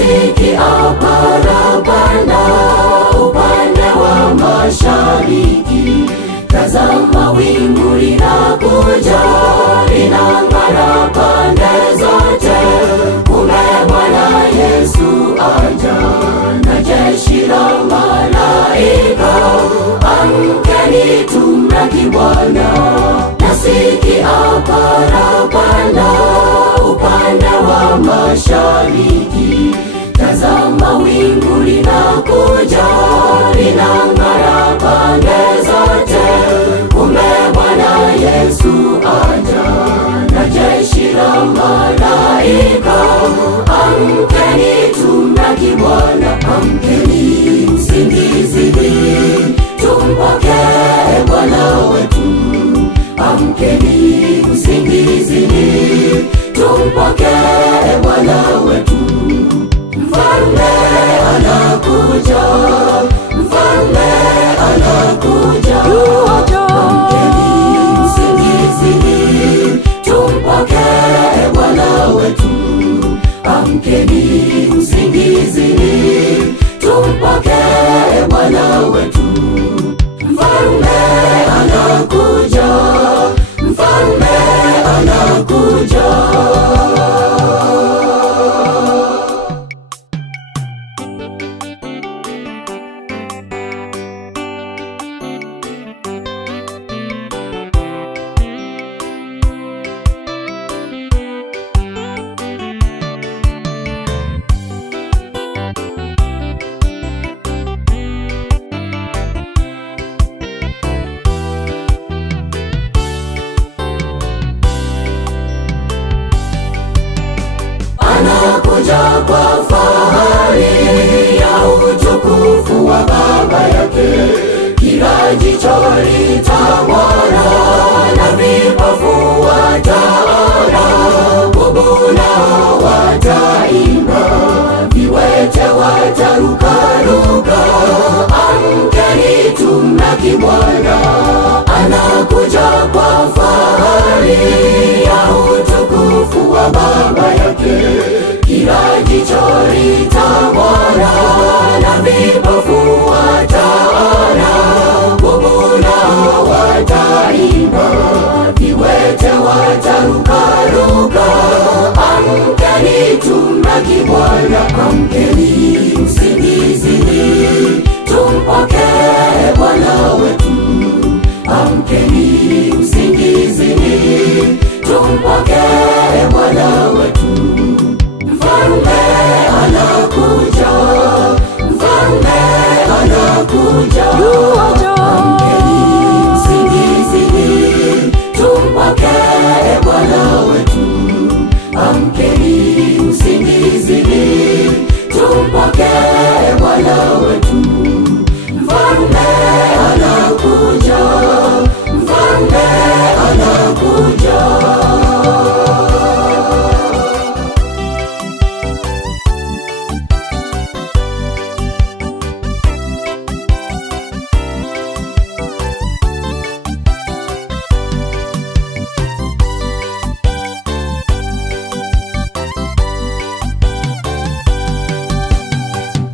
nasikia parapanda upande wa mashariki. Tazama wingu linakuja, linang'ara pande zote. Kumbe Bwana Yesu aja na jeshi la malaika. Amkeni tumlaki Bwana. Nasikia parapanda upande wa mashariki. Tazama wingu linakuja, linang'ara pande zote. Kumbe Bwana Yesu aja na jeshi la malaika. Amkeni tumlaki Bwana. Amkeni usingizini, tumpokee Bwana wetu. Amkeni usingizini, tumpokee Bwana wetu. Mfalme anakuja, mfalme anakuja. Amkeni usingizini, tumpokee Bwana wetu. Amkeni usingizini, tumpokee Bwana wetu. Mfalme anakuja, mfalme anakuja. Anakuja kwa fahari ya utukufu wa Baba yake. Kila jicho litamwona na vipofu wataona. Bubu nao wataimba, viwete watarukaruka. Amkeni tumlaki Bwana. Anakuja kwa fahari ya utukufu wa Baba yake. Kila jicho litamwona na vipofu wataona. Bubu nao wataimba, viwete watarukaruka. Amkeni tumlaki Bwana. Amkeni usingizini, tumpokee Bwana wetu. Amkeni usingizini, tumpokee Bwana wetu. Mfalme anakuja, mfalme anakuja. Amkeni usingizini, tumpokee Bwana wetu. Amkeni usingizini, tumpokee Bwana wetu. Mfalme anakuja, mfalme anakuja.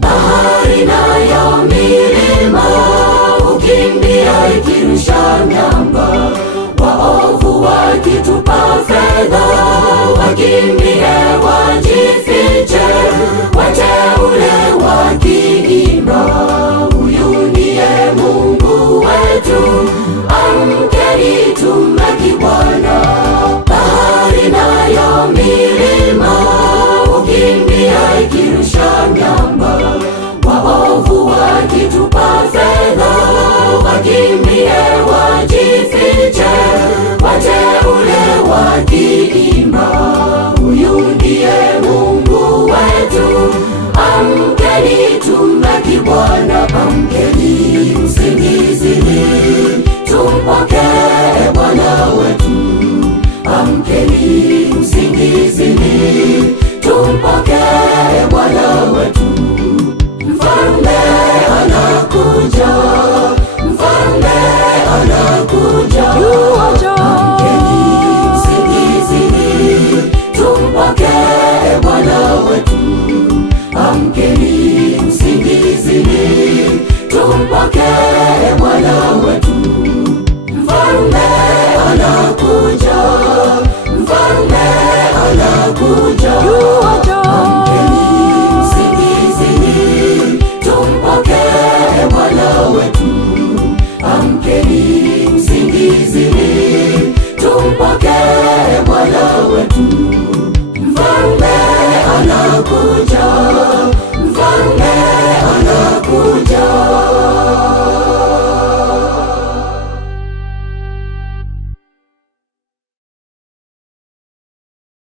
Bahari nayo milima ukimbia ikirusha miamba. Waovu wakitupa fedha, wakimbiza